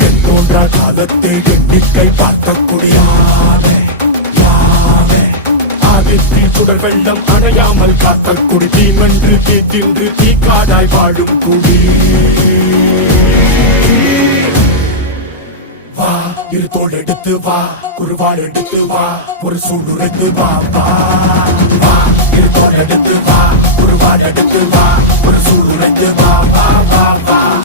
என் தோன்றா காலத்தை எண்ணிக்கை பார்க்கக்கூடிய ஆதித்தின் சுடர் வெள்ளம் அணையாமல் காத்தல் தீமென்று தீத்தின்று தீக்காடாய் வாழும் குடி. வா இரு தோள் எடுத்து வா, குருவாள் எடுத்து வா, ஒரு சூளுரைத்து வா. வா வா இரு தோள் எடுத்து வா, குருவாள் எடுத்து வா, ஒரு சூளுரைத்து வா. வா வா